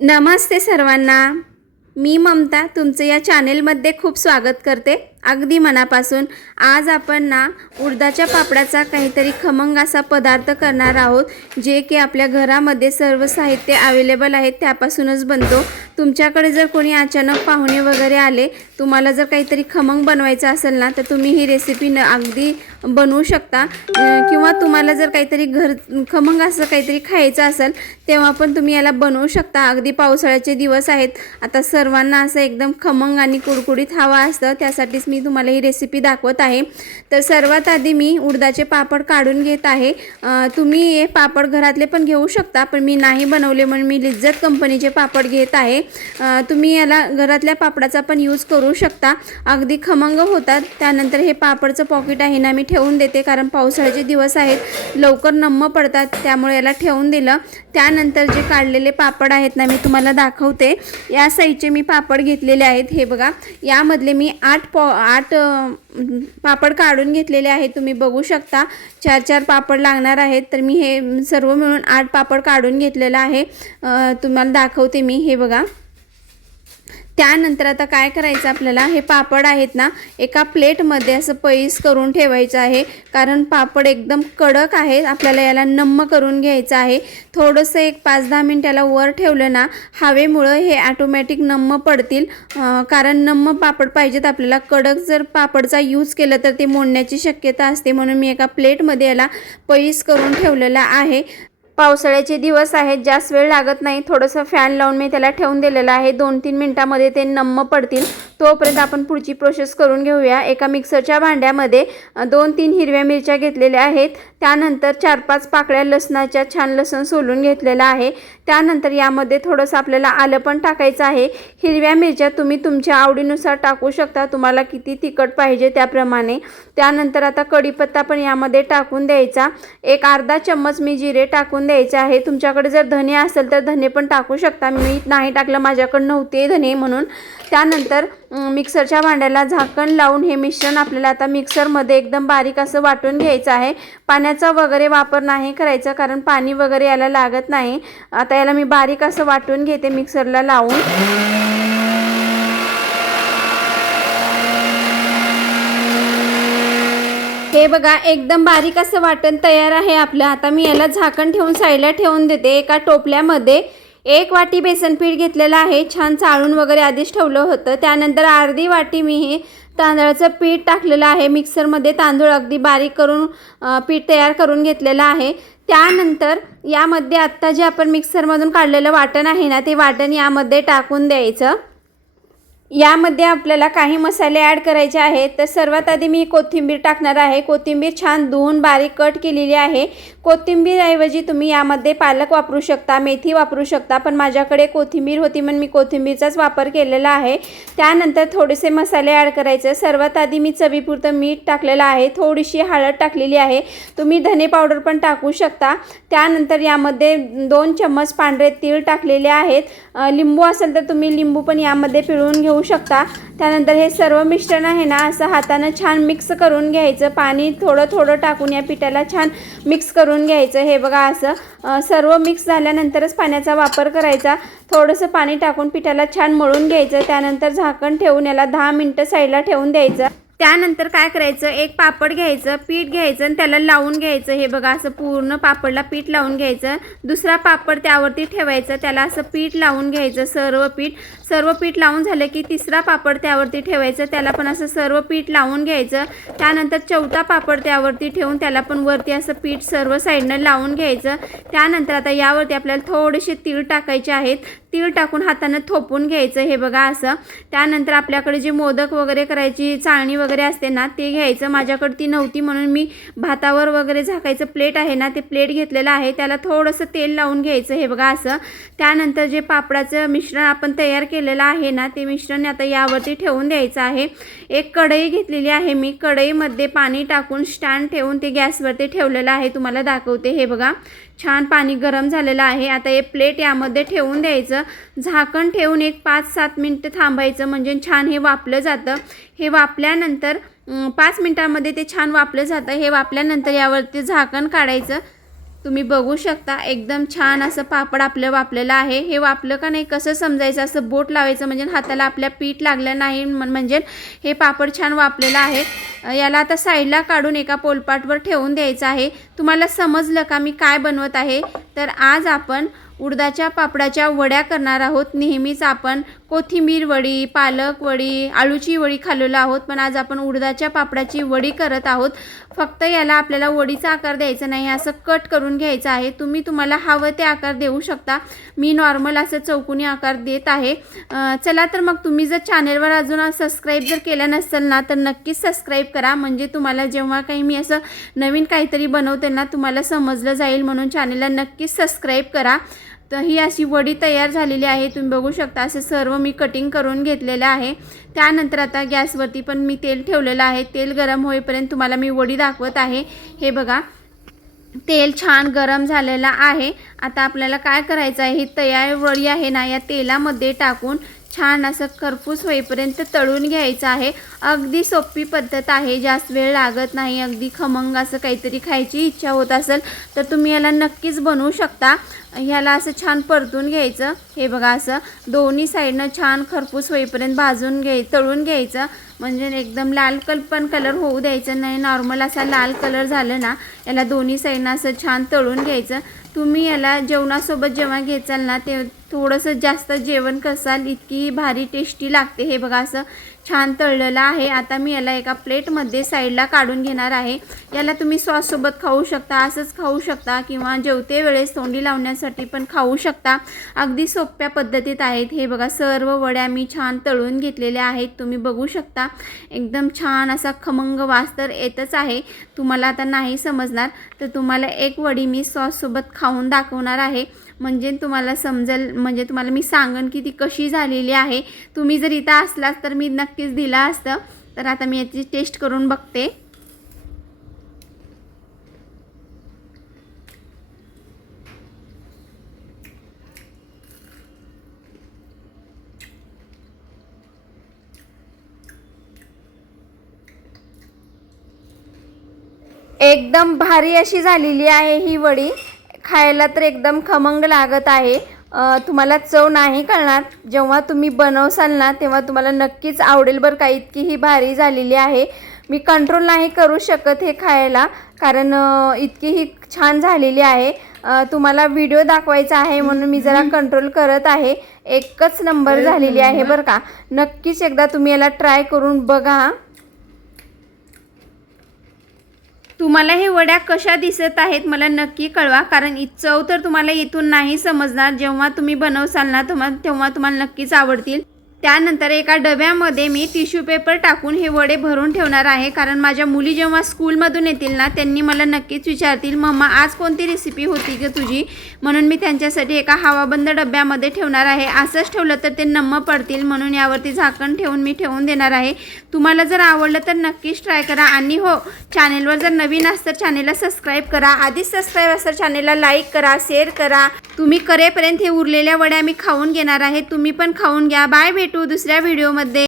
नमस्ते सर्वांना. मी ममता तुमचं या चॅनेलमध्ये खूप स्वागत करते. अगदी मनापासून. आज आपण ना उडदाच्या पापडाचा काहीतरी खमंग असा पदार्थ करणार आहोत जे की आपल्या घरामध्ये सर्व साहित्य अवेलेबल आहे त्यापासूनच बनतो. तुमच्याकडे जर कोणी अचानक पाहुणे वगैरे आले तुम्हाला जर काहीतरी खमंग बनवायचं असेल ना तर तुम्ही ही रेसिपी न अगदी बनवू शकता. किंवा तुम्हाला जर काहीतरी घर खमंग असं काहीतरी खायचं असेल तेव्हा पण तुम्ही याला बनवू शकता. अगदी पावसाळ्याचे दिवस आहेत. आता सर्वांना असं एकदम खमंग आणि कुडकुडीत हवा असतं त्यासाठीच मी मी तुम्हाला ही रेसिपी दाखवत आहे. तर सर्वात आधी मी उडदाचे पापड काढून घेत आहे. तुम्ही हे पापड घरातले पण घेऊ शकता पण मी नाही बनवले म्हणून मी लिज्जत कंपनीचे पापड घेत आहे. तुम्ही याला घरातल्या पापडाचा पण यूज करू शकता. अगदी खमंग होतात. त्यानंतर हे पापडचं पॉकेट आहे ना मी ठेवून देते कारण पावसाळ्याचे दिवस आहेत. लवकर नम्म पडतात त्यामुळे याला ठेवून दिलं. त्यानंतर जे काढलेले पापड आहेत ना मी तुम्हाला दाखवते. या साईजचे मी पापड घेतलेले आहेत. हे बघा यामधले मी आठ पॉ आठ पापड काढून घेतलेले आहेत. तुम्ही बघू शकता चार चार पापड लागणार आहेत. तर मी हे सर्व मिळून आठ पापड काढून घेतलेलं आहे. तुम्हाला दाखवते मी. हे बघा. त्यानंतर आता काय करायचं आपल्याला? हे पापड आहेत ना एका प्लेटमध्ये असं पैस करून ठेवायचं आहे. कारण पापड एकदम कडक आहे आपल्याला याला नम्म करून घ्यायचं आहे. थोडंसं एक पाच दहा मिनिट याला वर ठेवलं ना हवेमुळं हे ॲटोमॅटिक नम्म पडतील. कारण नम्म पापड पाहिजेत आपल्याला. कडक जर पापडचा यूज केला तर ते मोडण्याची शक्यता असते. म्हणून मी एका प्लेटमध्ये याला पैस करून ठेवलेला आहे. पावसाळ्याचे दिवस आहेत जास्त वेळ लागत नाही. थोडंसं फॅन लावून मी त्याला ठेवून दिलेलं आहे. दोन तीन मिनटामध्ये ते नम्म पडतील. तोपर्यंत आपण पुढची प्रोसेस करून घेऊया. एका मिक्सरच्या भांड्यामध्ये दोन तीन हिरव्या मिरच्या घेतलेल्या आहेत. त्यानंतर चार पाच पाकळ्या लसणाच्या छान लसण सोलून घेतलेलं आहे. त्यानंतर यामध्ये थोडंसं आपल्याला आलं पण टाकायचं आहे. हिरव्या मिरच्या तुम्ही तुमच्या आवडीनुसार टाकू शकता. तुम्हाला किती तिखट पाहिजे त्याप्रमाणे. त्यानंतर आता कढीपत्ता पण यामध्ये टाकून द्यायचा. एक अर्धा चम्मच मी जिरे टाकून द्यायचे आहे. तुमच्याकडे जर धने असेल तर धने पण टाकू शकता. मी नाही टाकलं. माझ्याकडे नव्हते धने म्हणून. त्यानंतर मिक्सरच्या भांड्याला झाकण लावून हे मिश्रण आपल्याला आता मिक्सरमध्ये एकदम बारीक असं वाटून घ्यायचं आहे. पाण्याचा वगैरे वापर नाही करायचा कारण पाणी वगैरे याला लागत नाही. आता याला मी बारीक असं वाटून घेते मिक्सरला लावून. हे बघा एकदम बारीक असं वाटण तयार आहे आपलं. आता मी याला झाकण ठेवून साईडला ठेवून देते एका टोपल्यामध्ये. एक वाटी बेसन पीठ घेतलेलं आहे. छान चाळून वगैरे आधीच ठेवलं होतं. त्यानंतर अर्धी वाटी मी हे तांदळाचं पीठ टाकलेलं आहे. मिक्सरमध्ये तांदूळ अगदी बारीक करून पीठ तयार करून घेतलेलं आहे. त्यानंतर यामध्ये आत्ता जे आपण मिक्सरमधून काढलेलं वाटण आहे ना ते वाटण यामध्ये टाकून द्यायचं. यामध्ये आपल्याला काही मसाले ॲड करायचे आहेत. तर सर्वात आधी मी कोथिंबीर टाकणार आहे. कोथिंबीर छान धुवून बारीक कट केलेली आहे. कोथिंबीरऐवजी तुम्ही यामध्ये पालक वापरू शकता मेथी वापरू शकता पण माझ्याकडे कोथिंबीर होती म्हणून मी कोथिंबीरचाच वापर केलेला आहे. त्यानंतर थोडेसे मसाले ॲड करायचे. सर्वात आधी मी चवीपुरतं मीठ टाकलेलं आहे. थोडीशी हळद टाकलेली आहे. तुम्ही धने पावडर पण टाकू शकता. त्यानंतर यामध्ये दोन चम्मच पांढरे तीळ टाकलेले आहेत. लिंबू असेल तर तुम्ही लिंबू पण यामध्ये पिळून घेऊ शकता. त्यानंतर हे सर्व मिश्रण आहे ना असं हातानं छान मिक्स करून घ्यायचं. पाणी थोडं थोडं टाकून या पिठाला छान मिक्स करून घ्यायचं. हे बघा असं सर्व मिक्स झाल्यानंतरच पाण्याचा वापर करायचा. थोडंसं पाणी टाकून पिठाला छान मळून घ्यायचं. त्यानंतर झाकण ठेवून याला दहा मिनटं साईडला ठेवून द्यायचं. त्यानंतर काय करायचं? एक पापड घ्यायचं पीठ घ्यायचं आणि त्याला लावून घ्यायचं. हे बघा असं पूर्ण पापडला पीठ लावून घ्यायचं. दुसरा पापड त्यावरती ठेवायचं. त्याला असं पीठ लावून घ्यायचं सर्व पीठ. सर्व पीठ लावून झालं की तिसरा पापड त्यावरती ठेवायचं. त्याला पण असं सर्व पीठ लावून घ्यायचं. त्यानंतर चौथा पापड त्यावरती ठेवून त्याला पण वरती असं पीठ सर्व साईडनं लावून घ्यायचं. त्यानंतर आता यावरती आपल्याला थोडेसे तीळ टाकायचे आहेत. तीळ टाकून हातानं थोपून घ्यायचं हे बघा असं. त्यानंतर आपल्याकडे जे मोदक वगैरे करायची चाळणी वगैरे असते ना ते घ्यायचं. माझ्याकडे ती नव्हती म्हणून मी भातावर वगैरे झाकायचं प्लेट आहे ना ते प्लेट घेतलेलं आहे. त्याला थोडंसं तेल लावून घ्यायचं हे बघा असं. त्यानंतर जे पापडाचं मिश्रण आपण तयार केलेलं आहे ना ते मिश्रण आता यावरती ठेवून द्यायचं आहे. एक कढई घेतलेली आहे मी. कढईमध्ये पाणी टाकून स्टँड ठेवून ते गॅसवरती ठेवलेलं आहे. तुम्हाला दाखवते. हे बघा छान पाणी गरम झालेलं आहे. आता हे प्लेट यामध्ये ठेवून द्यायचं. झाकण ठेवून एक पाच सात मिनटं थांबायचं. म्हणजे छान हे वापलं जातं. हे वापल्यानंतर पाच मिनटामध्ये ते छान वापलं जातं. हे वापल्यानंतर यावरती झाकण काढायचं. तुम्ही बघू शकता एकदम छान असं पापड आपलं वापलेलं आहे. हे वापलं का नाही कसं समजायचं असं बोट लावायचं म्हणजे हाताला आपल्या पीठ लागलं नाही म्हणजे हे पापड छान वापलेलं आहे. याला आता साईडला काढून एका पोलपाटवर ठेवून द्यायचं आहे. तुम्हाला समजलं का मी काय बनवत आहे? तर आज आपण उडदाच्या पापडाच्या वड्या करणार आहोत. नेहमीच आपण कोथिंबीर वडी पालक वडी आळूची वडी खाल्लेलो आहोत पण आज आपण उडदाच्या पापडाची वडी करत आहोत. फक्त याला आपल्याला वडीचा आकार द्यायचा नाही असं कट करून घ्यायचं आहे. तुम्ही तुम्हाला हवं ते आकार देऊ शकता. मी नॉर्मल असं चौकोनी आकार देत आहे. चला तर मग तुम्ही जर चॅनेलवर अजून सबस्क्राईब जर केलं नसेल ना तर नक्कीच सबस्क्राईब करा. म्हणजे तुम्हाला जेव्हा काही मी असं नवीन काहीतरी बनवते ना तुम्हाला समजलं जाईल म्हणून चॅनेलला नक्कीच सबस्क्राईब करा. तर ही अशी वडी तयार झालेली आहे. तुम्ही बघू शकता असे सर्व मी कटिंग करून घेतलेलं आहे. त्यानंतर आता गॅसवरती पण मी तेल ठेवलेलं आहे. तेल गरम होईपर्यंत तुम्हाला मी वडी दाखवत आहे. हे बघा तेल छान गरम झालेलं आहे. आता आपल्याला काय करायचं आहे? ही तयार वडी आहे ना या तेलामध्ये टाकून छान असं खरपूस होईपर्यंत तळून घ्यायचं आहे. अगदी सोपी पद्धत आहे. जास्त वेळ लागत नाही. अगदी खमंग असं काहीतरी खायची इच्छा होत असेल तर तुम्ही याला नक्कीच बनवू शकता. ह्याला असं छान परतून घ्यायचं. हे बघा असं दोन्ही साईडनं छान खरपूस होईपर्यंत भाजून घ्याय तळून घ्यायचं. म्हणजे एकदम लाल कल पण कलर होऊ द्यायचं नाही. नॉर्मल असा लाल कलर झालं ना याला दोन्ही साईडनं असं छान तळून घ्यायचं. तुम्ही याला जेवणासोबत जेव्हा घेचाल ना ते थोडंसं जास्त जेवण करसाल इतकी भारी टेस्टी लागते. हे बघा असं छान तळलेलं आहे. आता मी याला एका प्लेटमध्ये साईडला काढून घेणार आहे. याला तुम्ही सॉससोबत खाऊ शकता असंच खाऊ शकता किंवा जेवते वेळेस तोंडी लावण्यासाठी पण खाऊ शकता. अगदी सोप्या पद्धतीत आहेत. हे बघा सर्व वड्या मी छान तळून घेतलेल्या आहेत. तुम्ही बघू शकता एकदम छान असा खमंग वास तर येतच आहे. तुम्हाला आता नाही समजणार तर तुम्हाला एक वडी मी सॉससोबत खाऊन दाखवणार आहे. म्हणजे तुम्हाला समजेल म्हणजे तुम्हाला मी सांगन की ती कशी झालेली आहे. तुम्ही जर इथं असलात तर मी नक्कीच दिला असतं. तर आता मी याची टेस्ट करून बघते. एकदम भारी अशी झालेली आहे ही वडी. खायला तर एकदम खमंग लागत आहे. तुम्हाला चव नाही कळणार जेव्हा तुम्ही बनवसाल ना तेव्हा तुम्हाला नक्कीच आवडेल बरं का. इतकी ही भारी झालेली आहे. मी कंट्रोल नाही करू शकत हे खायला कारण इतकी ही छान झालेली आहे. तुम्हाला व्हिडिओ दाखवायचा आहे म्हणून मी जरा कंट्रोल करत आहे. एकच नंबर झालेली आहे बरं का. नक्कीच एकदा तुम्ही याला ट्राय करून बघा. तुम्हाला हे वड्या कशा दिसत आहेत मला नक्की कळवा कारण इ- चव तर तुम्हाला इथून नाही समजणार. जेव्हा तुम्ही बनवसाल ना तुम्हाला तेव्हा तुम्हाला नक्कीच आवडतील. त्यानंतर एका डब्यामध्ये मी टिश्यू पेपर टाकून हे वडे भरून ठेवणार आहे. कारण माझ्या मुली जेव्हा स्कूलमधून येतील ना त्यांनी मला नक्कीच विचारतील मम्मा आज कोणती रेसिपी होती की तुझी? म्हणून मी त्यांच्यासाठी एका हवाबंद डब्यामध्ये ठेवणार आहे. असंच ठेवलं तर ते नम्म पडतील म्हणून यावरती झाकण ठेवून मी ठेवून देणार आहे. तुम्हाला जर आवडलं तर नक्कीच ट्राय करा. आणि हो चॅनेलवर जर नवीन असतं तर चॅनेलला सबस्क्राईब करा. आधीच सबस्क्राईब असतं चॅनेलला लाईक करा शेअर करा. तुम्ही करेपर्यंत हे उरलेल्या वड्या मी खाऊन घेणार आहे. तुम्ही पण खाऊन घ्या. बाय भेटू दुसऱ्या व्हिडिओमध्ये.